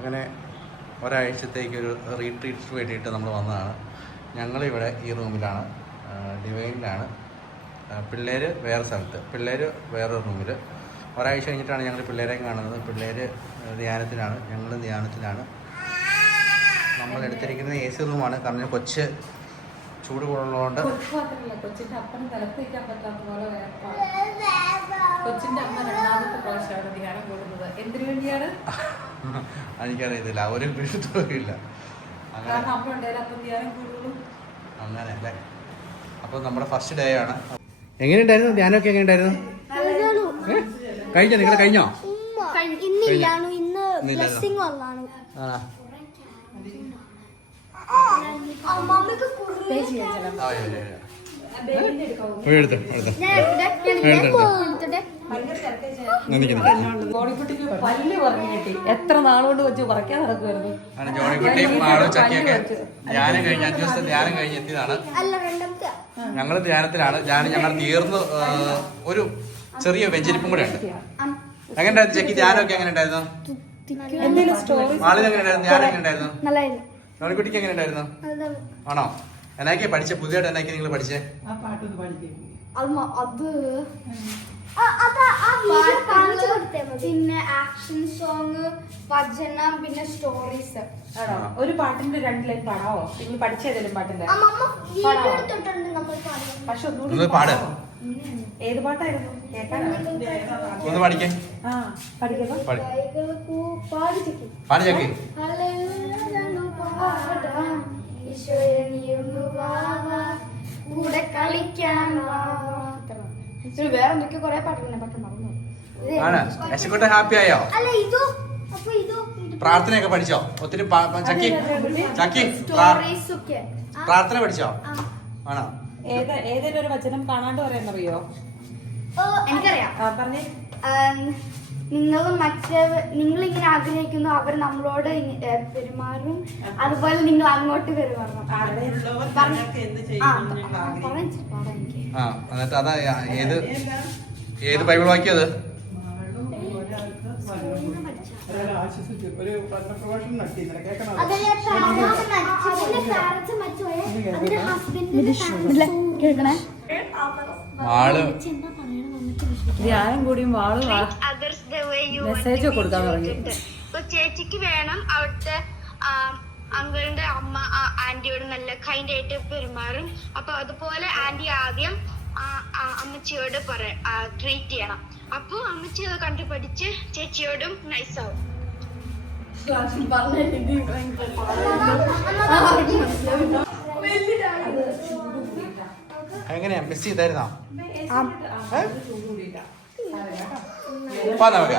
അങ്ങനെ ഒരാഴ്ചത്തേക്ക് ഒരു റീട്രീറ്റ് വേണ്ടിയിട്ട് നമ്മൾ വന്നതാണ്. ഞങ്ങളിവിടെ ഈ റൂമിലാണ്. ഡിവൈനിലാണ്. പിള്ളേർ വേറെ സ്ഥലത്ത്. പിള്ളേർ വേറെ റൂമിൽ ഒരാഴ്ച കഴിഞ്ഞിട്ടാണ് ഞങ്ങൾ പിള്ളേരെയും കാണുന്നത്. പിള്ളേർ ധ്യാനത്തിലാണ്. ഞങ്ങൾ ധ്യാനത്തിലാണ്. നമ്മൾ എടുത്തിരിക്കുന്നത് എ സി റൂമാണ്. കാരണം കൊച്ച് ചൂട് വേർപ്പാണ് കൊച്ചിന്റെ അമ്മ രണ്ടാമത്തെ പ്രാവശ്യമാണ് ധ്യാനം കൂടുന്നത്. എന്തിനു വേണ്ടിയാണ്? എനിക്കറിയത്തില്ല. അവരും പിഴുത്തമില്ല അങ്ങനെ. അപ്പം അല്ലേ? അപ്പോൾ നമ്മുടെ ഫസ്റ്റ് ഡേ ആണ്. എങ്ങനെയുണ്ടായിരുന്നു? ധ്യാനമൊക്കെ എങ്ങനെയുണ്ടായിരുന്നു? കഴിഞ്ഞോ? നിങ്ങളുടെ കഴിഞ്ഞോ? എടുത്തോ, എടുത്തോ, ഞാൻ. ബോഡിക്കുട്ടിക്ക് പല്ല് പറഞ്ഞു കിട്ടി. എത്ര നാളുകൊണ്ട് വെച്ച് പറക്കാൻ നടക്കുമായിരുന്നു അങ്ങനെ ജോണിക്കുട്ടിയും ചക്കിയൊക്കെ. ധ്യാനം കഴിഞ്ഞ അഞ്ചു ദിവസത്തെ ധ്യാനം കഴിഞ്ഞ് എത്തിയതാണ് ഞങ്ങൾ ധ്യാനത്തിലാണ്. ധ്യാനം ഞങ്ങൾ തീർന്ന് ഒരു ചെറിയ വെഞ്ചരിപ്പും കൂടെ ഉണ്ട്. എങ്ങനെ ചെക്കി? ധ്യാനമൊക്കെ എങ്ങനെ ഉണ്ടായിരുന്നു ആളിന് എങ്ങനെ ഉണ്ടായിരുന്നു ധ്യാനം എങ്ങനെ ഉണ്ടായിരുന്നു ജോണിക്കുട്ടിക്ക് എങ്ങനെ ഉണ്ടായിരുന്നു ആണോ? എന്നാക്കിയാ പഠിച്ചേ പുതിയതായിട്ട് എന്നാക്കി നിങ്ങൾ പഠിച്ചേ? അത് പിന്നെ ആക്ഷൻ സോങ് ഭജന പിന്നെ സ്റ്റോറീസ് ആണോ? ഒരു പാട്ടിന്റെ രണ്ട് ലൈൻ പാടാവോ? നിങ്ങൾ പഠിച്ച ഏതെങ്കിലും പാട്ടിന്റെ. പക്ഷെ ഒന്നുകൂടി പാട്? ഏത് പാട്ടായിരുന്നു? ഒന്ന് പഠിക്കപ്പോ പാടി. ചക്കി കൂടെ കളിക്കാൻ വേറെ എന്തൊക്കെ കുറെ ആണ്. യശക്കുട്ട ഹാപ്പി ആയോ? അല്ല ഇതോ? അപ്പൊ ഇതോ? പ്രാർത്ഥനയൊക്കെ പഠിച്ചോ? ഒത്തിരി ചക്കി. ചക്കി പ്രാർത്ഥന പഠിച്ചോ? ആ. ആണോ? ഏത് ഏതെങ്കിലും ഒരു വചനം കാണാണ്ട് പറയാന്നറിയോ ഓ, എനിക്കറിയാം. ആ പറഞ്ഞേ. നിങ്ങൾ മറ്റേ നിങ്ങൾ ഇങ്ങനെ ആഗ്രഹിക്കുന്നു അവർ നമ്മളോട് പെരുമാറും. അതുപോലെ നിങ്ങൾ അങ്ങോട്ട് പെരുമാറണം. ആ, എന്നിട്ട് അതാ ഏത് ഏത്? ബൈബിൾ ന്റെ parents ആൾ ധ്യാനം കൂടിയും വാളും മെസ്സേജ് കൊടുക്കാൻ തുടങ്ങി. ചേച്ചിക്ക് വേണം അവിടുത്തെ അങ്കിളിന്റെ അമ്മ ആന്റിയോട് നല്ല കൈൻഡ് ആയിട്ട് പെരുമാറും. അപ്പൊ അതുപോലെ ആന്റി ആദ്യം അമ്മച്ചിയോട് പറ ട്രീറ്റ് ചെയ്യണം. അപ്പൊ അമ്മച്ചി അത് കണ്ടു പഠിച്ച് ചേച്ചിയോടും നൈസ് ആവും. എങ്ങനെയാ? മിസ് ചെയ്തായിരുന്നോ? വരിക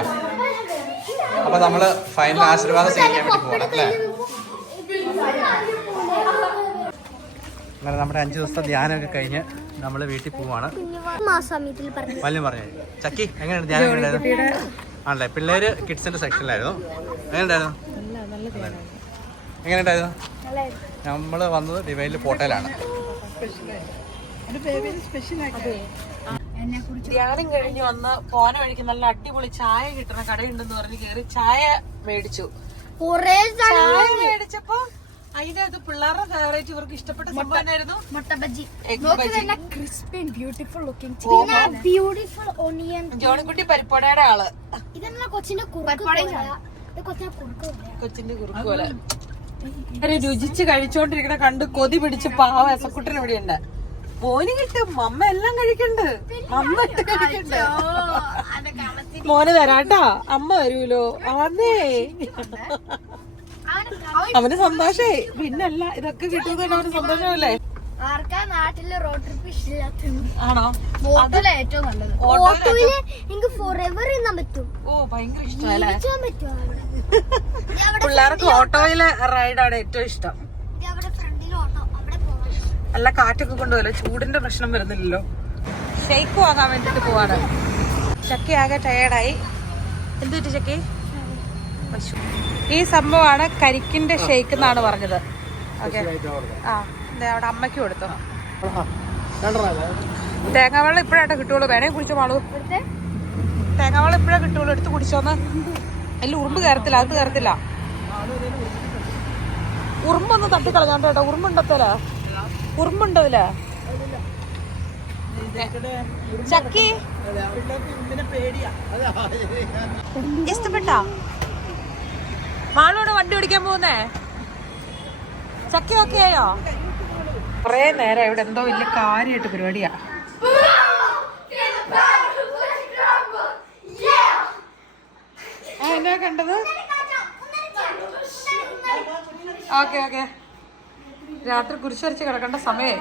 അപ്പൊ നമ്മൾ ഫൈനൽ ആശീർവാദം സ്വീകരിക്കാൻ വേണ്ടി പോകണം അല്ലേ? അങ്ങനെ നമ്മുടെ അഞ്ചു ദിവസത്തെ ധ്യാനമൊക്കെ കഴിഞ്ഞ് നമ്മൾ വീട്ടിൽ പോവാണ്. വല്യം പറഞ്ഞു. ചക്കി എങ്ങനെയാണ് ധ്യാനം ഉണ്ടായിരുന്നു? ആണല്ലേ പിള്ളേര് കിഡ്സിന്റെ സെക്ഷനിലായിരുന്നു. എങ്ങനെയുണ്ടായിരുന്നു? എങ്ങനെയുണ്ടായിരുന്നു? നമ്മൾ വന്നത് ഡിവൈനിൽ പോട്ടയിലാണ് ധ്യാനം കഴിഞ്ഞ് വന്ന് പോന വഴിക്ക് നല്ല അടിപൊളി ചായ കിട്ടുന്ന കടയുണ്ടെന്ന് പറഞ്ഞ് കേറി ചായ മേടിച്ചു. കൊറേ ചായ മേടിച്ചപ്പോ അതിന്റെ അത് പിള്ളേരുടെ ഫേവറേറ്റ് ഇവർക്ക് ഇഷ്ടപ്പെട്ട സംഭവം എന്നായിരുന്നു? മുട്ട bajji. Crispy and beautiful looking beautiful onion Johnykutty പരിപ്പടയുടെ ആൾ. ഇതെന്നാ കൊച്ചിന്റെ കുറുക്ക് പോലെയാ. ഇത് കൊച്ചിന്റെ കുറുക്ക് പോലെയാ. കൊച്ചിന്റെ കുറുക്ക് പോലെ. രുചിച്ച് കഴിച്ചോണ്ടിരിക്കണ കണ്ട് കൊതി പിടിച്ച് പാവ എസക്കുട്ടൻ ഇവിടെ ഉണ്ട്. മോന് കിട്ടും. മമ്മ എല്ലാം കഴിക്കണ്ട്. മമ്മ ഇട്ട് കഴിക്കണ്ട്. മോന് തരാട്ടാ അമ്മ വരൂലോ? അതേ അവന് സന്തോഷേ പിന്നല്ല ഇതൊക്കെ കിട്ടുന്ന അവന് സന്തോഷമല്ലേ? ആർക്കാ നാട്ടിൽ റോഡ് ട്രിപ്പ് ഇഷ്ടമില്ലാത്തത്? ആണോ? ഓട്ടോയില ഏറ്റവും നല്ലത്. ഓട്ടോയിൽ എനിക്ക് പറ്റും. ഓ ഭയങ്കര ഇഷ്ടമല്ലേ പിള്ളേർക്ക് ഓട്ടോയിലെ റൈഡാണ് ഏറ്റവും ഇഷ്ടം ഇത് അവിടെ ഫ്രണ്ടിൽ ഓട്ടോ അവിടെ പോകണം നല്ല കാറ്റൊക്കെ കൊണ്ടുപോകല്ലോ ചൂടിന്റെ പ്രശ്നം വരുന്നില്ലല്ലോ. ഷെയ്ക്ക് വാങ്ങാൻ വേണ്ടിട്ട് പോവാണ്. ചക്കി ആകെ ടയേർഡായി എന്ത് പറ്റി ചക്കി? പശു. ഈ സംഭവമാണ് കരിക്കിന്റെ ഷെയ്ക്ക് എന്നാണ് പറഞ്ഞത്. ഓക്കെ. ആ ദേ അവിടെ അമ്മയ്ക്ക് കൊടുത്തു. തേങ്ങാവെള്ളം ഇപ്പോഴായിട്ട് കിട്ടുള്ളൂ. വേണേ കുടിച്ചോ മാളൂ. തേങ്ങാവെള്ളം ഇപ്പോഴേ കിട്ടുള്ളൂ. എടുത്ത് കുടിച്ചോന്ന് അതിൽ ഉറുമ്പ് കയറത്തില്ല. അത് കയറത്തില്ല. ഉറുമ്പൊന്ന് തട്ടിക്കളഞ്ഞോണ്ട് കേട്ടോ. ഉറുമ്പുണ്ടതിൽ ചക്കി ഇഷ്ടപ്പെട്ടോ മാളോട് വണ്ടി ഓടിക്കാൻ പോകുന്നേ ചക്കി ഓക്കെ ആയോ കൊറേ നേരം ഇവിടെ എന്തോ വലിയ കാര്യമായിട്ട് പരിപാടിയാ എന്നാ കണ്ടത് ഓക്കെ ഓക്കെ രാത്രി കുരിശരിച്ച് കിടക്കേണ്ട സമയേ.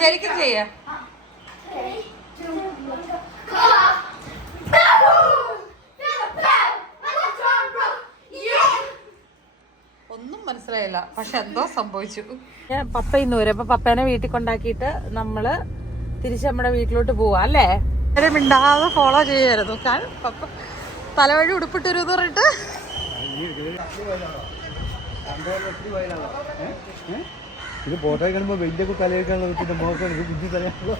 ശരിക്കും ചെയ്യ. ഒന്നും മനസ്സിലായില്ല. പക്ഷെ എന്തോ സംഭവിച്ചു. ഞാൻ പപ്പ ഇന്ന് വരും. അപ്പൊ പപ്പേനെ വീട്ടിൽ കൊണ്ടാക്കിയിട്ട് നമ്മൾ തിരിച്ച് നമ്മുടെ വീട്ടിലോട്ട് പോവാ അല്ലേ? മിണ്ടാതെ ഫോളോ ചെയ്യുമായിരുന്നു കാരണം പപ്പ തലവഴി ഉടുപ്പിട്ട് വരും എന്ന് പറഞ്ഞിട്ട് ഇത് ഫോട്ടോ കാണുമ്പോ വലിയ തലയൊക്കെയാണല്ലോ വെച്ചിട്ട് മോശമാണ് ഇത് കുഞ്ഞു തലയാണല്ലോ.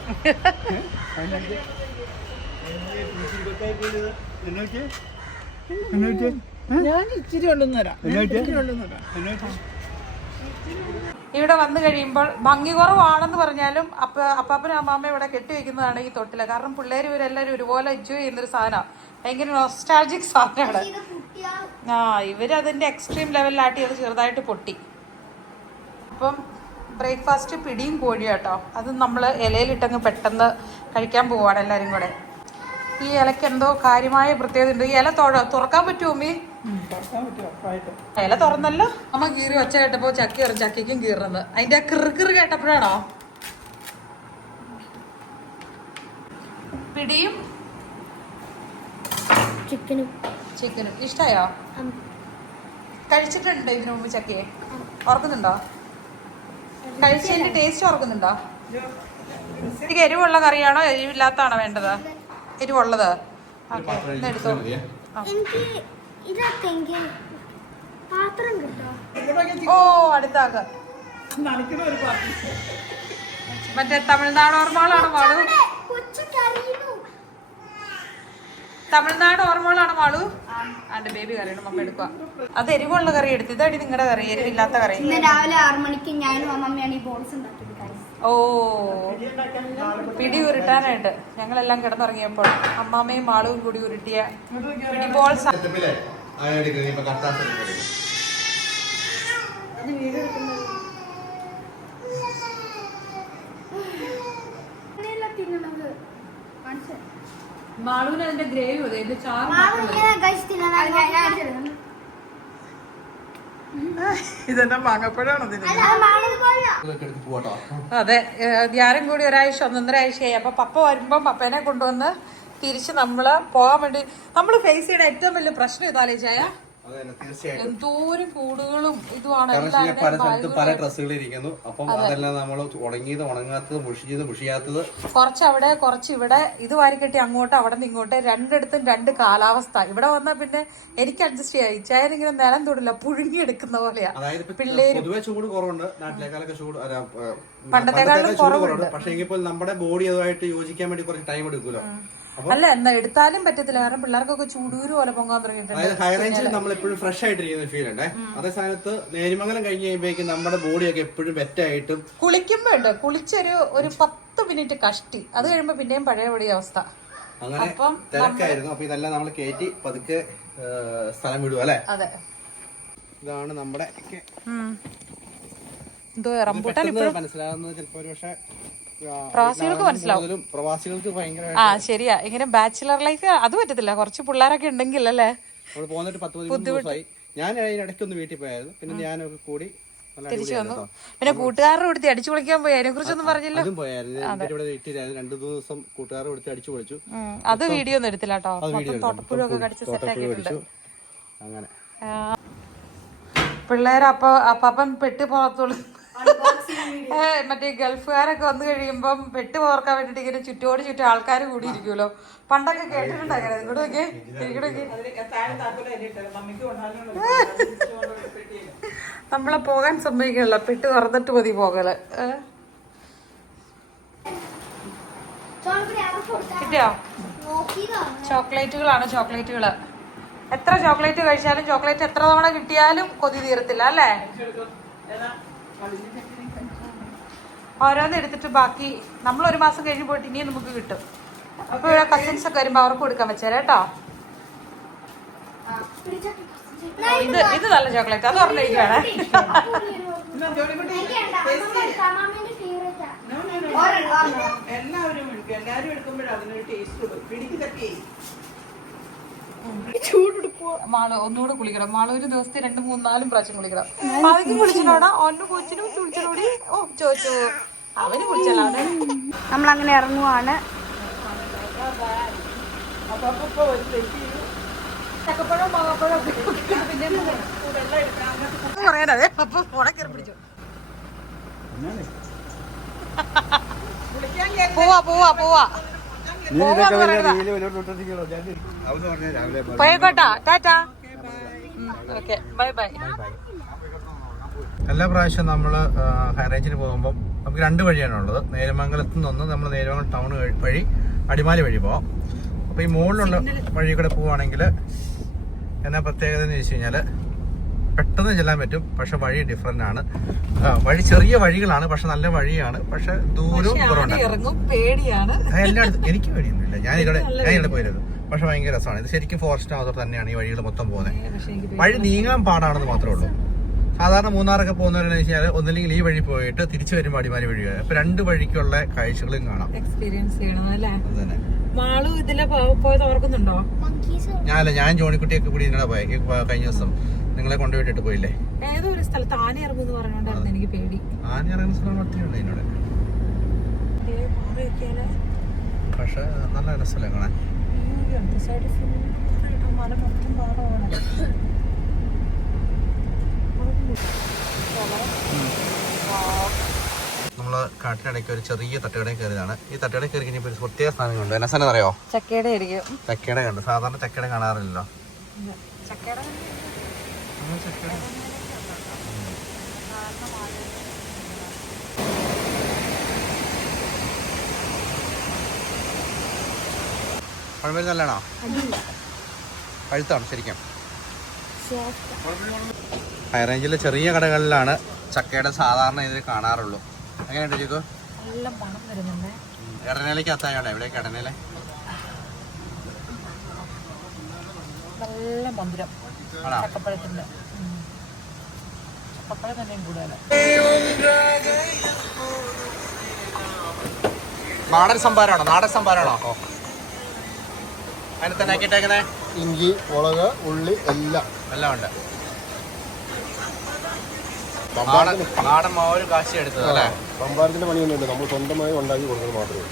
ഞാൻ ഇച്ചിരി കൊണ്ടുവന്ന് തരാം ഇവിടെ വന്നു കഴിയുമ്പോൾ ഭംഗി കുറവാണെന്ന് പറഞ്ഞാലും അപ്പ അപ്പാപ്പനും അമ്മാമ്മ ഇവിടെ കെട്ടിവെക്കുന്നതാണ് ഈ തൊട്ടില. കാരണം പിള്ളേർ ഇവരെല്ലാവരും ഒരുപോലെ എൻജോയ് ചെയ്യുന്നൊരു സാധനമാണ്. ഭയങ്കര നോസ്റ്റാൾജിക് സാധനമാണ് ആ ഇവരതിന്റെ എക്സ്ട്രീം ലെവലിലാട്ടി അത് ചെറുതായിട്ട് പൊട്ടി. അപ്പം ബ്രേക്ക്ഫാസ്റ്റ് പിടിയും കോഴിയും കേട്ടോ അത് നമ്മൾ ഇലയിലിട്ടങ്ങ് പെട്ടെന്ന് കഴിക്കാൻ പോവാണ് എല്ലാവരും കൂടെ. ഈ ഇലക്ക് എന്തോ കാര്യമായ പ്രത്യേകത ഉണ്ട്. ഈ ഇല തൊഴ- തുറക്കാൻ പറ്റുമോ മീ ഇല തുറന്നല്ലോ. അമ്മ കീറി ഒച്ച കേട്ടപ്പോ ചക്കി കയറും ചക്കിക്കും കീറുന്നത് അതിന്റെ ആ കിറു കിറ് കേട്ടപ്പോഴാണോ? പിടിയും ചിക്കനും. ചിക്കനും. ഇഷ്ടമായോ കഴിച്ചിട്ടുണ്ട് ഇതിനു മുമ്പ് ചക്കയെ? ഓർക്കുന്നുണ്ടോ? കഴിച്ചതിന്റെ ടേസ്റ്റ് ഓർക്കുന്നുണ്ടോ? എനിക്ക് എരിവുള്ള കറിയാണോ? എരിവില്ലാത്താണോ വേണ്ടത്? എരിവുള്ളത്. ഓക്കെ എടുത്തോ ഓ അടുത്താക്ക. മറ്റേ തമിഴ്നാട് ഓർമ്മകളാണ് മാളു കൊച്ചു കരയുന്നു തമിഴ്നാട് ഓർമ്മകളാണ് മാളു? ആണ്ട് ബേബി കറിയാണ് മമ്മ എടുക്കുക അത് എരിവുള്ള കറി എടുത്ത് ഇതടി നിങ്ങളുടെ കറി എരിവില്ലാത്ത കറി. ഇന്ന് രാവിലെ ആറു മണിക്ക് ഞാനും അമ്മമ്മയാണ് ഈ ബോൾസ് ഉണ്ടാക്കിയത് guys. ഓ പിടി ഉരുട്ടാനായിട്ട് ഞങ്ങളെല്ലാം കിടന്നുറങ്ങിയപ്പോൾ അമ്മാമ്മയും മാളുവും കൂടി ഉരുട്ടിയ പിടി ബോൾസ്. അത് മാളുവിന് അതിന്റെ ഗ്രേവി മതി. അതിന്റെ ചാറ്. ഇതെന്നെ മാങ്ങപ്പഴാണോ അത് ധ്യാനം കൂടി ഒരാഴ്ച ഒന്നൊന്നര ആഴ്ചയായി. അപ്പൊ പപ്പ വരുമ്പോ പപ്പേനെ കൊണ്ടുവന്ന് തിരിച്ച് നമ്മൾ പോകാൻ വേണ്ടി നമ്മൾ ഫേസ് ചെയ്യുന്ന ഏറ്റവും വലിയ പ്രശ്നം ഇതാലോചിച്ചായ എന്തോരം കൂടുകളും ഇതുമാണ് പല സ്ഥലത്ത് പല ഡ്രസ്സുകൾ ഇരിക്കുന്നു. അപ്പം അതെല്ലാം നമ്മൾ ഉണങ്ങിയത് ഉണങ്ങാത്തത് മുഷിഞ്ഞത് മുഷിയാത്തത്. കുറച്ച് അവിടെ കുറച്ച് ഇവിടെ ഇത് വാരിക്കെട്ടി അങ്ങോട്ട് അവിടെ നിന്ന് ഇങ്ങോട്ട് രണ്ടിടത്തും രണ്ട് കാലാവസ്ഥ. ഇവിടെ വന്നാൽ പിന്നെ എനിക്ക് അഡ്ജസ്റ്റ് ചെയ്യാം. ഇച്ചായൻ ഇങ്ങനെ നിലം തൊടില്ല പുഴുങ്ങിയെടുക്കുന്ന പോലെയാ. പിള്ളേര്. പൊതുവെ ചൂട് കുറവുണ്ട്. നാട്ടിലേക്കാളൊക്കെ ചൂട് പണ്ടത്തെക്കാളും കുറവുണ്ട്. പക്ഷേ പക്ഷെ എങ്കിൽ നമ്മുടെ ബോഡി അതുമായിട്ട് യോജിക്കാൻ വേണ്ടി കുറച്ച് ടൈം എടുക്കുമല്ലോ അല്ല എന്നാ എടുത്താലും പറ്റത്തില്ല. കാരണം പിള്ളേർക്കൊക്കെ ചൂടൂര് പോലെ പൊങ്ങാൻ തുടങ്ങിയിട്ടുണ്ട്. ഹൈ റേഞ്ചിൽ നമ്മൾ എപ്പോഴും ഫ്രഷ് ആയിട്ടിരിക്കുന്ന ഫീൽ ഉണ്ട്. അതേ സ്ഥാനത്ത് നേരിമംഗലം കഴിഞ്ഞ് കഴിയുമ്പോഴേക്കും നമ്മുടെ ബോഡിയൊക്കെ എപ്പോഴും വെറ്റായിട്ടും കുളിക്കുമ്പോ ഉണ്ട്. കുളിച്ചൊരു ഒരു പത്ത് മിനിറ്റ് കഷ്ടി. അത് കഴിയുമ്പോ പിന്നെയും പഴയപടി അവസ്ഥ. അങ്ങനെ തിരക്കായിരുന്നു. അപ്പൊ ഇതെല്ലാം നമ്മൾ കയറ്റി പതുക്കെ സ്ഥലം വിടുക അല്ലേ? അതെ. ഇതാണ് നമ്മുടെ മനസ്സിലാകുന്നത് ചിലപ്പോ ഒരു പക്ഷേ പ്രവാസികൾക്ക് മനസ്സിലാവും. പ്രവാസികൾക്ക് ഭയങ്കര ആ ശരിയാ. ഇങ്ങനെ ബാച്ചിലർ ലൈഫ് അത് പറ്റത്തില്ല. കുറച്ച് പിള്ളേരൊക്കെ ഉണ്ടെങ്കിൽ അല്ലേ? പോന്നിട്ട് പത്ത് പതിമൂന്ന് ദിവസമായി. ഞാൻ അതിനിടയ്ക്ക് ഒന്ന് വീട്ടിൽ പോയായിരുന്നു. പിന്നെ ഞാനൊക്കെ കൂടി തിരിച്ചു വന്നു. പിന്നെ കൂട്ടുകാരുടെ കൊടുത്ത് അടിച്ചു പൊളിക്കാൻ പോയി. അതിനെ കുറിച്ചൊന്നും പറഞ്ഞില്ലോ? അതും പോയായിരുന്നു. ഇവരിവിടെ വീട്ടിലായിരുന്നു രണ്ടു മൂന്ന് ദിവസം കൂട്ടുകാരുടെ കൊടുത്ത് അടിച്ചു പൊളിച്ചു. അത് വീഡിയോ ഒന്നും എടുത്തില്ല കേട്ടോ. തോട്ടപ്പുഴൊക്കെ കടിച്ച് സെറ്റ് ആക്കിയിട്ടുണ്ട്. അങ്ങനെ. പിള്ളേർ അപ്പൊ അപ്പൻ പെട്ട് പുറത്തുള്ളു മറ്റേ ഗൾഫുകാരൊക്കെ വന്നു കഴിയുമ്പം വെട്ട് പോർക്കാൻ വേണ്ടിട്ട് ഇങ്ങനെ ചുറ്റോട് ചുറ്റും ആൾക്കാർ കൂടി ഇരിക്കുമല്ലോ പണ്ടൊക്കെ കേട്ടിട്ടുണ്ട് അങ്ങനെ. ഇങ്ങോട്ട് നോക്കിയേ. ഇങ്ങോട്ട് നോക്കിയേ. നമ്മളെ പോകാൻ സമ്മതിക്കണല്ലോ. പെട്ട് തുറന്നിട്ട് മതി പോകൽ. കിട്ടിയോ? ചോക്ലേറ്റുകളാണ് ചോക്ലേറ്റുകൾ. എത്ര ചോക്ലേറ്റ് കഴിച്ചാലും ചോക്ലേറ്റ് എത്ര തവണ കിട്ടിയാലും കൊതി തീരത്തില്ല അല്ലേ? ഓരോന്ന് എടുത്തിട്ട് ബാക്കി നമ്മൾ ഒരു മാസം കഴിഞ്ഞ് പോയിട്ട് ഇനിയും നമുക്ക് കിട്ടും. അപ്പൊ ഇവിടെ കസിൻസ് ഒക്കെ വരുമ്പോ അവർക്ക് കൊടുക്കാൻ വെച്ചേരാ കേട്ടോ. ഇത് ഇത് നല്ല ചോക്ലേറ്റ് അത് ഓർമ്മയിരിക്കുകയാണ് എല്ലാവരും എടുക്കും. എല്ലാവരും എടുക്കുമ്പോഴും അതിനൊരു ടേസ്റ്റ് പിടിക്ക് മാൾ ഒന്നുകൂടെ കുളിക്കണം. മാൾ ഒരു ദിവസത്തെ രണ്ട് മൂന്ന് നാലും പ്രാവശ്യം കുളിക്കണം. അവനും കുളിച്ചിട്ടോടാ ഓന്റെ കൊച്ചിനും കുളിച്ചോടി ഓ ചോദിച്ചു അവന് കുളിച്ചല്ലോ അവിടെ? നമ്മൾ അങ്ങനെ ഇറങ്ങുവാണ് പറയാനേ അപ്പൊ ഫോണെ കയറി പിടിച്ചു. പോവാ പോവാ പോവാ. പോയേക്കോട്ടാ. ടാറ്റാ. ഓക്കെ. Bye bye. എല്ലാ പ്രാവശ്യവും നമ്മൾ ഹൈറേഞ്ചിന് പോകുമ്പോൾ നമുക്ക് രണ്ട് വഴിയാണ് ഉള്ളത്. നേരമംഗലത്ത് നിന്ന് നമ്മൾ നേരമംഗലം ടൗൺ വഴി അടിമാലി വഴി പോവാം. അപ്പോൾ ഈ മുകളിലുള്ള വഴി കൂടെ പോവുകയാണെങ്കിൽ എന്നാ പ്രത്യേകത എന്ന് വെച്ച് കഴിഞ്ഞാൽ പെട്ടെന്ന് ചെല്ലാൻ പറ്റും. പക്ഷെ വഴി ഡിഫറെന്റ് ആണ്. വഴി ചെറിയ വഴികളാണ്. പക്ഷെ നല്ല വഴിയാണ്. പക്ഷെ ദൂരവും കുറവുണ്ട്. ഇറങ്ങും. പേടിയാണ്. എല്ലായിടത്തും എനിക്ക് വഴിയൊന്നുമില്ല ഞാൻ ഇവിടെ ഞാൻ ഇവിടെ പോയിരുന്നു. പക്ഷെ ഭയങ്കര രസമാണ്. ഇത് ശരിക്കും ഫോറസ്റ്റ് ആവാത്ത തന്നെയാണ് ഈ വഴികൾ മൊത്തം പോകുന്നത്. വഴി നീങ്ങാൻ പാടാണെന്ന് മാത്രമേ ഉള്ളൂ. സാധാരണ മൂന്നാറൊക്കെ പോകുന്നവരെന്ന് വെച്ചാൽ ഒന്നില്ലെങ്കിൽ ഈ വഴി പോയിട്ട് തിരിച്ചു വരുമ്പോൾ അടിമാലി വഴി വരും. അപ്പൊ രണ്ട് വഴിക്കുള്ള കാഴ്ചകളും കാണാം. എക്സ്പീരിയൻസ് ചെയ്യണം അല്ലേ? അത് തന്നെ. മാളു ഇതിലെ പോ- പോയത് ഓർക്കുന്നുണ്ടോ? ഞാനല്ല ഞാൻ ജോണിക്കുട്ടിയൊക്കെ കൂടി ഇന്നലെ പോയി. കഴിഞ്ഞ ദിവസം. നിങ്ങളെ കൊണ്ടുപോയിട്ട് പോയില്ലേ? ഏതോ ഒരു സ്ഥലത്ത് ആന ഇറങ്ങുമെന്ന് പറഞ്ഞോണ്ടായിരുന്നു എനിക്ക് പേടി. ആന ഇറങ്ങുന്ന സ്ഥലം ഒത്തിരിയുണ്ട് മാറി പക്ഷെ നല്ല രസമല്ലേ കാണാൻ. നമ്മൾ കാട്ടിനിടയ്ക്ക് ഒരു ചെറിയ തട്ടുകടയിൽ കയറിയതാണ്. ഈ തട്ടുകടയിൽ കയറി കഴിഞ്ഞപ്പോൾ ഒരു പ്രത്യേക സ്ഥാനങ്ങളുണ്ട് എന്നാ സ്ഥലം അറിയോ ചക്കയുടെ ചക്കയുടെ കണ്ട്. സാധാരണ ചക്കയുടെ കാണാറില്ലല്ലോ. ചക്കയുടെ പഴമ്പരി നല്ലതാണോ? പഴുത്താണ് ശരിക്കും? ഹൈ റേഞ്ചിലെ ചെറിയ കടകളിലാണ് ചക്കയുടെ സാധാരണ ഇതിൽ കാണാറുള്ളൂ. എങ്ങനെയുണ്ട് ചിക്കു? അത്തായോടെ എവിടെയൊക്കെ ഇടനയില നല്ല മധുരം. ആണോ? ചക്കപ്പഴം തന്നെയും കൂടുതലാണ് നാടൻ സംഭാരമാണോ നാടൻ സംഭാരമാണോ അതിന് തന്നെ ആക്കിയിട്ടേക്കുന്നേ? ഇഞ്ചി മുളക് ഉള്ളി എല്ലാം. എല്ലാം ഉണ്ട്. നാടൻ നാടൻ മാവൊരു കാശി എടുത്തത് അല്ലേ സംഭാരത്തിന്റെ പണിയൊന്നുമില്ല നമ്മൾ സ്വന്തമായി ഉണ്ടാക്കി കൊടുക്കുന്നത് മാത്രമേ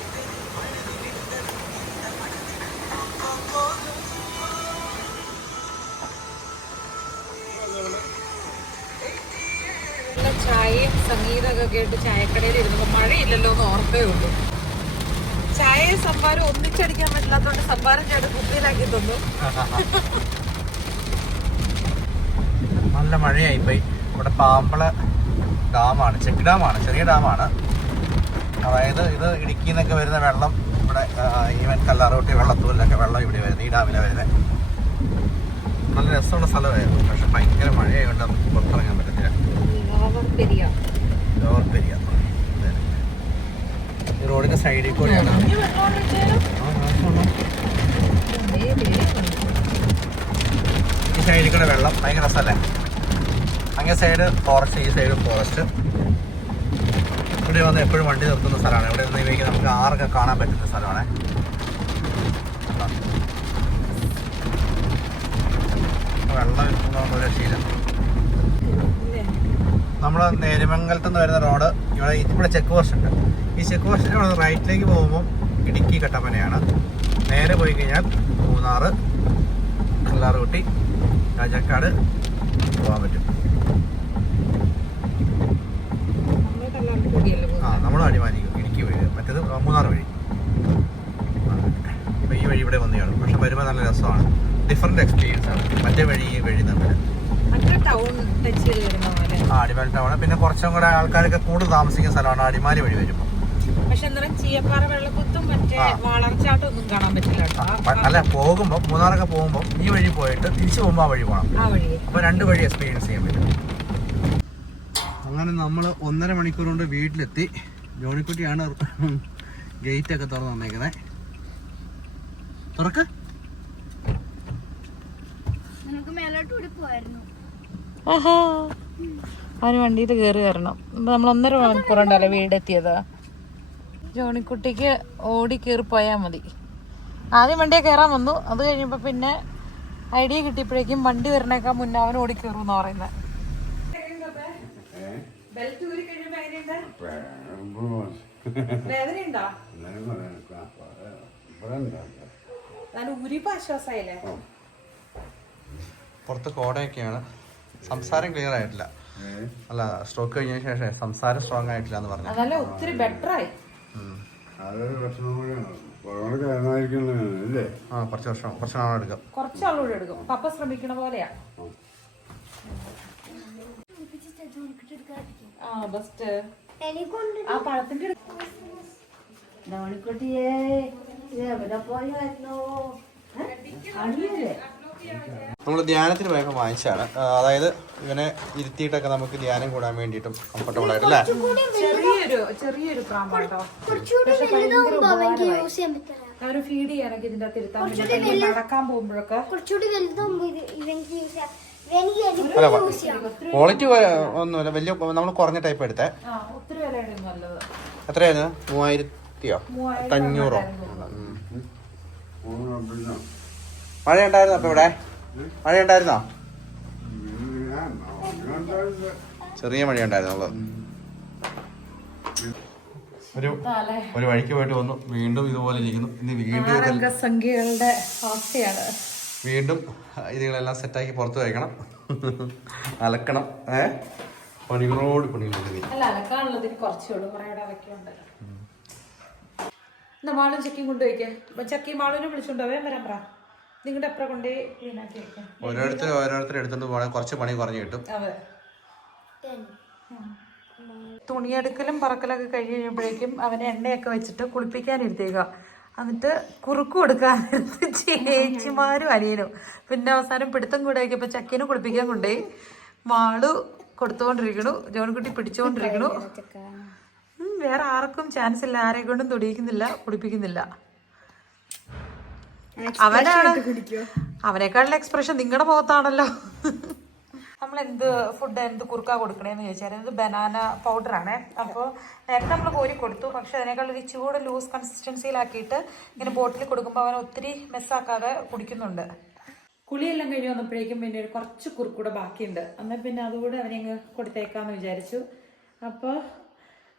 സംഗീതമൊക്കെ കേട്ട് ചായക്കടയിൽ ഇരുന്നപ്പോൾ മഴയില്ലല്ലോ എന്ന് ഓർമ്മയേ ഉള്ളൂ. ചായയും സംഭാരം ഒന്നിച്ചടിക്കാൻ പറ്റില്ലാത്തതുകൊണ്ട് സംഭാരം ചേട്ടൻ കുപ്പിയിലാക്കി തന്നു. നല്ല മഴയായി പോയി ഇവിടെ പാമ്പള ഡാമാണ് ചെക്ക് ഡാമാണ് ചെറിയ ഡാമാണ്. അതായത് ഇത് ഇടുക്കിയിൽ നിന്നൊക്കെ വരുന്ന വെള്ളം ഇവിടെ ഈവൻ കല്ലാറോട്ടി വെള്ളത്തൂരിലൊക്കെ വെള്ളം ഇവിടെ വരുന്നത് ഈ ഡാമിലെ വരുന്നത് നല്ല രസമുള്ള സ്ഥലമായിരുന്നു. പക്ഷെ ഭയങ്കര മഴയായതുകൊണ്ട് നമുക്ക് പുറത്തിറങ്ങാൻ പറ്റത്തില്ല. ലോവർ പെരിയ റോഡിന്റെ സൈഡിൽ കൂടെയാണ്? ഈ സൈഡിൽ കൂടെ വെള്ളം. ഭയങ്കര രസമല്ലേ? അങ്ങേ സൈഡ് ഫോറസ്റ്റ് ഈ സൈഡ് ഫോറസ്റ്റ് ഇവിടെ വന്ന് എപ്പോഴും വണ്ടി നിർത്തുന്ന സ്ഥലമാണ്. ഇവിടെ നിന്ന് നമുക്ക് ആറൊക്കെ കാണാൻ പറ്റുന്ന സ്ഥലമാണ്. വെള്ളം ഒരു രക്ഷയില്ല നമ്മൾ നേരമംഗലത്ത് നിന്ന് വരുന്ന റോഡ് ഇവിടെ ഇവിടെ ചെക്ക് പോസ്റ്റ് ഉണ്ട്. ഈ ചെക്ക് പോസ്റ്റിൽ ഇവിടെ റൈറ്റിലേക്ക് പോകുമ്പോൾ ഇടുക്കി കട്ടപ്പനയാണ്. നേരെ പോയി കഴിഞ്ഞാൽ മൂന്നാർ കല്ലാർ കുട്ടി രാജാക്കാട് പോകാൻ പറ്റും. ആ നമ്മൾ അടിമാനിക്കും ഇടുക്കി വഴി. മറ്റേത് മൂന്നാർ വഴി. അപ്പോൾ ഈ വഴി ഇവിടെ വന്നു കാണും പക്ഷെ വരുമ്പോൾ നല്ല രസമാണ്. ഡിഫറെന്റ് എക്സ്പീരിയൻസ് ആണ്. മറ്റേ വഴി ഈ വഴി തമ്മിൽ ടൗൺ അടിമാലി ടൗണ് പിന്നെ കുറച്ചും കൂടെ ആൾക്കാരൊക്കെ കൂടുതൽ താമസിക്കുന്ന സ്ഥലമാണ് അടിമാലി വഴി വരുമ്പോൾ കേട്ടോ. അല്ല പോകുമ്പോ മൂന്നാറൊക്കെ പോകുമ്പോ ഈ വഴി പോയിട്ട് തിരിച്ചു പോകുമ്പോ ആ വഴി പോകണം ആ വഴി. അപ്പൊ രണ്ട് വഴി എക്സ്പീരിയൻസ് ചെയ്യാൻ പറ്റും. അങ്ങനെ നമ്മൾ ഒന്നര മണിക്കൂർ കൊണ്ട് വീട്ടിലെത്തി. ജോണിക്കുട്ടിയാണ് ഗേറ്റ് ഒക്കെ തുറന്നു തന്നേക്കുന്നത് തുറക്ക്. നമുക്ക് മേലോട്ട് പോയായിരുന്നു ആഹാ. അവന് വണ്ടിയിൽ കയറി വരണം. അപ്പൊ നമ്മൾ ഒന്നര മണിക്കൂറുണ്ടല്ലോ വീടെത്തിയത്. ജോണിക്കുട്ടിക്ക് ഓടി കയറി പോയാൽ മതി. ആദ്യം വണ്ടിയെ കയറാൻ വന്നു. അത് കഴിഞ്ഞപ്പോൾ പിന്നെ ഐഡിയ കിട്ടിയപ്പോഴേക്കും വണ്ടി വരണേക്കാൾ മുന്നേ അവൻ ഓടി കയറും എന്ന് പറയുന്നത് പുറത്ത് കോടയൊക്കെയാണ്. സംസാരം ക്ലിയർ ആയിട്ടില്ല. അല്ല സ്ട്രോക്ക് കഴിഞ്ഞ ശേഷം സംസാരം സ്ട്രോങ് ആയിട്ടില്ല എന്ന് പറഞ്ഞു. അതല്ല ഒത്തിരി ബെറ്റർ ആയി. അതൊരു പ്രശ്നം കൂടിയാണ് കൊറോണ കയറാതിരിക്കുന്നല്ലേ ആ കുറച്ച് വർഷം കുറച്ച് നാളെ എടുക്കാം. കുറച്ച് ആളൂടെ എടുക്കും. പപ്പ ശ്രമിക്കണ പോലെയാ. ആ. ബെസ്റ്റ് എനിക്കൊണ്ട്. ആ പഴത്തിന്റെ ധോണിക്കുട്ടിയെ എവിടെ പോയായിരുന്നു അറിയില്ലേ നമ്മൾ ധ്യാനത്തിന് പോയപ്പോൾ വാങ്ങിച്ചാണ് അതായത് ഇവനെ ഇരുത്തിയിട്ടൊക്കെ നമുക്ക് ധ്യാനം കൂടാൻ വേണ്ടിയിട്ടും കംഫർട്ടബിൾ ആയിട്ട് അല്ലേ? ചെറിയൊരു ചെറിയൊരു പ്രാമ്പാട്ടോ ഫീഡ് ചെയ്യാനൊക്കെ ഇതിന്റെ അകത്ത് ഇരുത്താൻ വേണ്ടി നടക്കാൻ പോകുമ്പോഴൊക്കെ കുറച്ചുകൂടി ക്വാളിറ്റി ഒന്നുമില്ല. വലിയ നമ്മൾ കുറഞ്ഞ ടൈപ്പ് എടുത്തേ. എത്രയായിരുന്നു? മൂവായിരത്തിയോ? മൂവായിരത്തി അഞ്ഞൂറോ? അറുന്നൂറായിരുന്നു. ഉം. മഴ ഉണ്ടായിരുന്നോ അപ്പൊ ഇവിടെ? മഴ ഉണ്ടായിരുന്നോ ചെറിയ മഴ ഉണ്ടായിരുന്നുള്ളൂ ഒരു ഒരു വഴിക്ക് പോയിട്ട് വന്നു. വീണ്ടും ഇതുപോലെ ഇരിക്കുന്നു. ഇനി വീണ്ടും സംഖ്യകളുടെ അവസ്ഥയാണ്. വീണ്ടും ഇതുകളെല്ലാം സെറ്റാക്കി പുറത്ത് വയ്ക്കണം. അലക്കണം. ഏ? പണികളോട് പണികളുണ്ട് നമ്മളും എന്നാ മാളും ചക്കിയും കൊണ്ടുപോയിക്കേ. ചക്കി മാളുവിനെ വിളിച്ചോണ്ടോ വേഗം വരാൻ പറ നിങ്ങളുടെ അപ്പുറം കൊണ്ടേ ക്ലീൻ ആക്കി വെക്കാം ഓരോരുത്തർ ഓരോരുത്തർ എടുത്തുകൊണ്ട് കുറച്ച് പണി കുറഞ്ഞു കിട്ടും. അതെ. തുണിയെടുക്കലും പറക്കലൊക്കെ കഴിഞ്ഞ് കഴിയുമ്പോഴേക്കും അവനെ എണ്ണയൊക്കെ വെച്ചിട്ട് കുളിപ്പിക്കാനിരുത്തേക്കുക എന്നിട്ട് കുറുക്ക് കൊടുക്കാനിരുത്ത് ചേച്ചിമാരും അനിയനും. പിന്നെ അവസാനം പിടുത്തം കൂടെ ആക്കിയപ്പോൾ ചക്കീനെ കുളിപ്പിക്കാൻ കൊണ്ടുപോയി മാളു കൊടുത്തുകൊണ്ടിരിക്കണു ജോൺകുട്ടി പിടിച്ചുകൊണ്ടിരിക്കണു വേറെ ആർക്കും ചാൻസ് ഇല്ല ആരെ കൊണ്ടും തുടിയിക്കുന്നില്ല കുളിപ്പിക്കുന്നില്ല. അവനാണ് അവനേക്കാളുള്ള എക്സ്പ്രഷൻ നിങ്ങളുടെ ഭാഗത്താണല്ലോ നമ്മൾ എന്ത് ഫുഡ് എന്ത് കുറുക്കാ കൊടുക്കണേന്ന് ചോദിച്ചാൽ ഇത് ബനാന പൗഡറാണ് അപ്പോൾ നേരത്തെ നമ്മൾ കോരി കൊടുത്തു. പക്ഷെ അതിനേക്കാൾ ഒരു ഇച്ചിരി ലൂസ് കൺസിസ്റ്റൻസിയിലാക്കിയിട്ട് ഇങ്ങനെ ബോട്ടിൽ കൊടുക്കുമ്പോൾ അവൻ ഒത്തിരി മെസ്സാക്കാതെ കുടിക്കുന്നുണ്ട്. കുളിയെല്ലാം കഴിഞ്ഞ് വന്നപ്പോഴേക്കും പിന്നെ ഒരു കുറച്ച് കുറുക്കൂടെ ബാക്കിയുണ്ട്. എന്നാൽ പിന്നെ അതുകൂടെ അവനെ അങ്ങ് കൊടുത്തേക്കാന്ന് വിചാരിച്ചു. അപ്പോൾ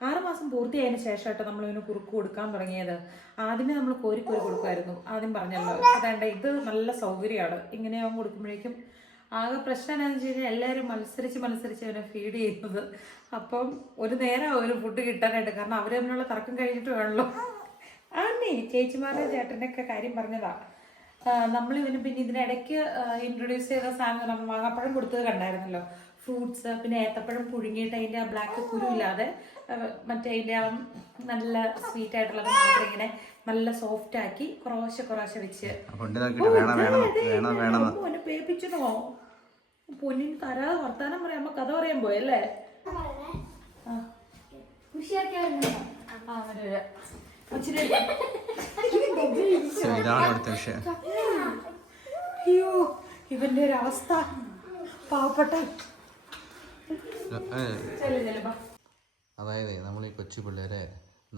ആറുമാസം പൂർത്തിയായതിനു ശേഷമായിട്ട് നമ്മൾ ഇതിന് കുറുക്ക് കൊടുക്കാൻ തുടങ്ങിയത്. ആദ്യമേ നമ്മൾ കോരി കോരി കൊടുക്കുമായിരുന്നു. ആദ്യം പറഞ്ഞല്ലോ. അതേണ്ട ഇത് നല്ല സൗകര്യമാണ് ഇങ്ങനെയാവും കൊടുക്കുമ്പോഴേക്കും ആകെ പ്രശ്നം എന്താണെന്ന് വെച്ച് കഴിഞ്ഞാൽ എല്ലാവരും മത്സരിച്ച് മത്സരിച്ച് അവനെ ഫീഡ് ചെയ്യുന്നത്. അപ്പം ഒരു നേരം ഒരു ഫുഡ് കിട്ടാനായിട്ട്. കാരണം അവർ തമ്മിലുള്ള തർക്കം കഴിഞ്ഞിട്ട് വേണമല്ലോ ആന്നേ ചേച്ചിമാരുടെ ചേട്ടന്റെ കാര്യം പറഞ്ഞതാ. നമ്മൾ ഇവന് പിന്നെ ഇതിനിടയ്ക്ക് ഇൻട്രൊഡ്യൂസ് ചെയ്ത സാധനം നമ്മൾ മാങ്ങാപ്പഴം കൊടുത്തത് കണ്ടായിരുന്നല്ലോ. ഫ്രൂട്ട്സ് പിന്നെ ഏത്തപ്പഴം പുഴുങ്ങിയിട്ട് അതിന്റെ ആ ബ്ലാക്ക് കുരു ഇല്ലാതെ മറ്റേ അതിന്റെ ആ നല്ല സ്വീറ്റ് ആയിട്ടുള്ളത് മാത്രം ഇങ്ങനെ നല്ല സോഫ്റ്റ് ആക്കി കുറേശ്ശെ കുറേശ്ശെ വെച്ച്. പൊന്നെ പേപ്പിച്ചണോ പൊന്നിന് തരാതെ വർത്താനം പറയാൻ കഥ പറയാൻ പോയല്ലേ ഇതാണ് അടുത്ത വിഷയം. അയ്യോ ഇവന്റെ ഒരു അവസ്ഥ. പാവപ്പെട്ട. അതായത് നമ്മൾ ഈ കൊച്ചു പിള്ളേരെ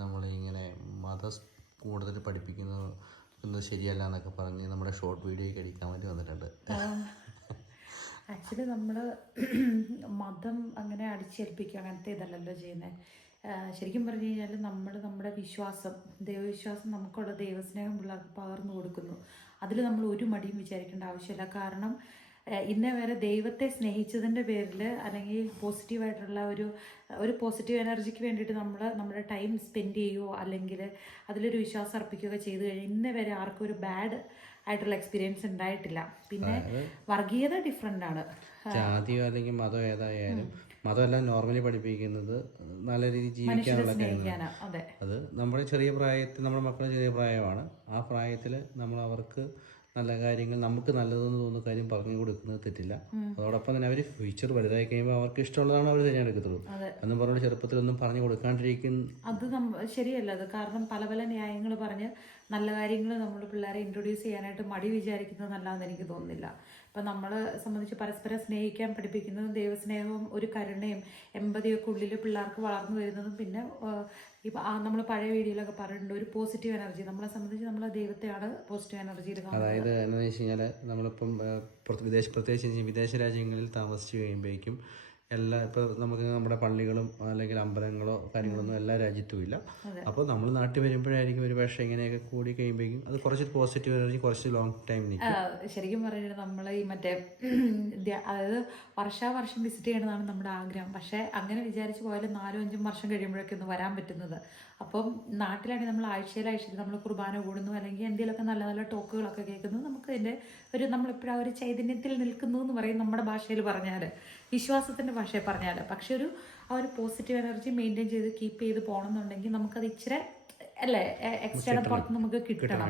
നമ്മൾ ഇങ്ങനെ മത കൂടുതൽ പഠിപ്പിക്കുന്നത് ശരിയല്ല എന്നൊക്കെ പറഞ്ഞ് നമ്മുടെ ഷോർട്ട് വീഡിയോ അടിക്കാൻ വേണ്ടി വന്നിട്ടുണ്ട്. ആക്ച്വലി നമ്മൾ മതം അങ്ങനെ അടിച്ചേൽപ്പിക്കുക അങ്ങനത്തെ ഇതല്ലല്ലോ ചെയ്യുന്നത് ശരിക്കും പറഞ്ഞു കഴിഞ്ഞാൽ നമ്മൾ നമ്മുടെ വിശ്വാസം ദൈവവിശ്വാസം നമുക്കുള്ള ദൈവസ്നേഹം പിള്ളേർക്ക് പകർന്നു കൊടുക്കുന്നു. അതിൽ നമ്മൾ ഒരു മടിയും വിചാരിക്കേണ്ട ആവശ്യമില്ല. കാരണം ഇന്നേ വരെ ദൈവത്തെ സ്നേഹിച്ചതിന്റെ പേരിൽ അല്ലെങ്കിൽ പോസിറ്റീവായിട്ടുള്ള ഒരു ഒരു പോസിറ്റീവ് എനർജിക്ക് വേണ്ടിയിട്ട് നമ്മൾ നമ്മുടെ ടൈം സ്പെൻഡ് ചെയ്യുകയോ അല്ലെങ്കിൽ അതിലൊരു വിശ്വാസം അർപ്പിക്കുകയോ ചെയ്തു കഴിഞ്ഞാൽ ഇന്നേ വരെ ആർക്കും ഒരു ബാഡ് ആയിട്ടുള്ള എക്സ്പീരിയൻസ് ഉണ്ടായിട്ടില്ല. പിന്നെ വർഗീയത ഡിഫറെന്റ് ആണ്. ജാതിയോ അല്ലെങ്കിൽ മതം ഏതായാലും മതമെല്ലാം നോർമലി പഠിപ്പിക്കുന്നത് നല്ല രീതിയിൽ ജീവിക്കാനുള്ള കാര്യങ്ങൾ അതെ. നമ്മുടെ ചെറിയ പ്രായത്തിൽ നമ്മുടെ മക്കളുടെ ചെറിയ പ്രായമാണ്. ആ പ്രായത്തിൽ നമ്മൾ അവർക്ക് നല്ല കാര്യങ്ങൾ നമുക്ക് നല്ലതെന്ന് തോന്നുന്ന കാര്യം പറഞ്ഞു കൊടുക്കുന്നത് തെറ്റില്ല. അതോടൊപ്പം തന്നെ അവർ ഫ്യൂച്ചർ വലുതായി കഴിയുമ്പോൾ അവർക്ക് ഇഷ്ടമുള്ളതാണ് അവർ തിരഞ്ഞെടുക്കത്തുള്ളൂ എന്നും പറഞ്ഞ ചെറുപ്പത്തിലൊന്നും പറഞ്ഞു കൊടുക്കാണ്ടിരിക്കുന്ന അത് ശരിയല്ല. അത് കാരണം പല പല ന്യായങ്ങൾ പറഞ്ഞ് നല്ല കാര്യങ്ങൾ നമ്മൾ പിള്ളേരെ ഇൻട്രൊഡ്യൂസ് ചെയ്യാനായിട്ട് മടി വിചാരിക്കുന്നത് നല്ലതെന്ന് എനിക്ക് തോന്നുന്നില്ല. ഇപ്പം നമ്മൾ സംബന്ധിച്ച് പരസ്പരം സ്നേഹിക്കാൻ പഠിപ്പിക്കുന്നതും ദൈവസ്നേഹവും ഒരു കരുണയും എൺപതിയൊക്കെ ഉള്ളിൽ പിള്ളേർക്ക് വളർന്നു വരുന്നതും പിന്നെ ഇപ്പം നമ്മൾ പഴയ വീഡിയോയിലൊക്കെ പറഞ്ഞിട്ടുണ്ട് ഒരു പോസിറ്റീവ് എനർജി. നമ്മളെ സംബന്ധിച്ച് നമ്മൾ ദൈവത്തെയാണ് പോസിറ്റീവ് എനർജി അതായത് എന്താണെന്ന് വെച്ച് കഴിഞ്ഞാൽ നമ്മളിപ്പം വിദേശ പ്രത്യേകിച്ച് വിദേശ രാജ്യങ്ങളിൽ താമസിച്ച് കഴിയുമ്പോഴേക്കും എല്ലാ ഇപ്പോൾ നമുക്ക് നമ്മുടെ പള്ളികളും അല്ലെങ്കിൽ അമ്പലങ്ങളോ കാര്യങ്ങളൊന്നും എല്ലാ രാജ്യത്തും ഇല്ല. അപ്പോൾ നമ്മൾ നാട്ടിൽ വരുമ്പോഴായിരിക്കും ഒരു പക്ഷേ ഇങ്ങനെയൊക്കെ കൂടി കഴിയുമ്പോഴേക്കും അത് കുറച്ച് പോസിറ്റീവ് എനർജി കുറച്ച് ലോങ് ടൈം നിൽക്കും ശരിക്കും പറഞ്ഞാൽ നമ്മൾ ഈ മറ്റേ അതായത് വർഷാവർഷം വിസിറ്റ് ചെയ്യണമെന്നാണ് നമ്മുടെ ആഗ്രഹം. പക്ഷേ അങ്ങനെ വിചാരിച്ച് പോയാലും നാലും അഞ്ചും വർഷം കഴിയുമ്പോഴൊക്കെ ഒന്ന് വരാൻ പറ്റുന്നത്. അപ്പം നാട്ടിലാണെങ്കിൽ നമ്മൾ ആഴ്ചയിൽ നമ്മൾ കുർബാന കൂടുന്നു അല്ലെങ്കിൽ എന്തെങ്കിലുമൊക്കെ നല്ല നല്ല ടോക്കുകളൊക്കെ കേൾക്കുന്നു. നമുക്ക് അതിന്റെ ഒരു നമ്മളെപ്പോഴും ആ ഒരു ചൈതന്യത്തിൽ നിൽക്കുന്നു എന്ന് പറയും നമ്മുടെ ഭാഷയിൽ പറഞ്ഞാൽ വിശ്വാസത്തിന്റെ ഭാഷയെ പറഞ്ഞാൽ പക്ഷെ ഒരു ആ ഒരു പോസിറ്റീവ് എനർജി മെയിന്റെയിൻ ചെയ്ത് കീപ്പ് ചെയ്ത് പോകണമെന്നുണ്ടെങ്കിൽ നമുക്കത് ഇച്ചിരി അല്ലേ എക്സ്ട്രാ പുറത്ത് നമുക്ക് കിട്ടണം.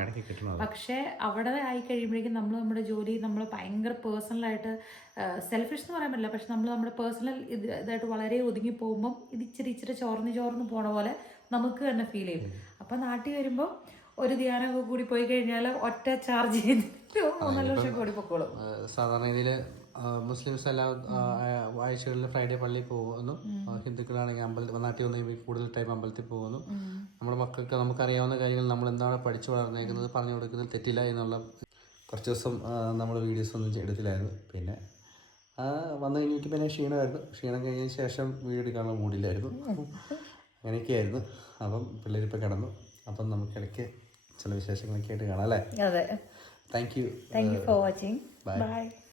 പക്ഷെ അവിടെ ആയി കഴിയുമ്പോഴേക്കും നമ്മൾ നമ്മുടെ ജോലി നമ്മൾ ഭയങ്കര പേഴ്സണലായിട്ട് സെൽഫിഷ് എന്ന് പറയാൻ പറ്റില്ല. പക്ഷെ നമ്മൾ നമ്മുടെ പേഴ്സണൽ ഇത് ഇതായിട്ട് വളരെ ഒതുങ്ങി പോകുമ്പം ഇത് ഇച്ചിരി ഇച്ചിരി ചോർന്ന് ചോർന്ന് പോണ പോലെ നമുക്ക് തന്നെ ഫീൽ ചെയ്യും. അപ്പം നാട്ടിൽ വരുമ്പോൾ ഒരു ധ്യാനമൊക്കെ കൂടി പോയി കഴിഞ്ഞാൽ ഒറ്റ ചാർജ് ചെയ്തിട്ട് മൂന്നര ലക്ഷം കൂടി പൊക്കോളും. സാധാരണ ഇതിൽ മുസ്ലിംസ് എല്ലാം ആഴ്ചകളിൽ ഫ്രൈഡേ പള്ളിയിൽ പോകുന്നു. ഹിന്ദുക്കളാണെങ്കിൽ അമ്പലത്തിൽ നാട്ടിൽ വന്നു കൂടുതൽ ടൈം അമ്പലത്തിൽ പോകുന്നു. നമ്മുടെ മക്കൾക്ക് നമുക്കറിയാവുന്ന കാര്യങ്ങൾ നമ്മൾ എന്താണ് പഠിച്ചു വളർന്നേക്കുന്നത് പറഞ്ഞു കൊടുക്കുന്നത് തെറ്റില്ല എന്നുള്ള കുറച്ച് ദിവസം നമ്മൾ വീഡിയോസ് ഒന്നും എടുത്തില്ലായിരുന്നു. പിന്നെ ആ, വന്നു കഴിഞ്ഞിട്ട് പിന്നെ ക്ഷീണമായിരുന്നു. ക്ഷീണം കഴിഞ്ഞ ശേഷം വീട് കാണാൻ മൂടില്ലായിരുന്നു. അങ്ങനെയൊക്കെയായിരുന്നു. അപ്പം പിള്ളേരിപ്പോൾ കിടന്നു. അപ്പം നമുക്ക് ഇടയ്ക്ക് ചില വിശേഷങ്ങളൊക്കെ ആയിട്ട് കാണാം അല്ലേ? അതെ. Thank you thank you for watching. Bye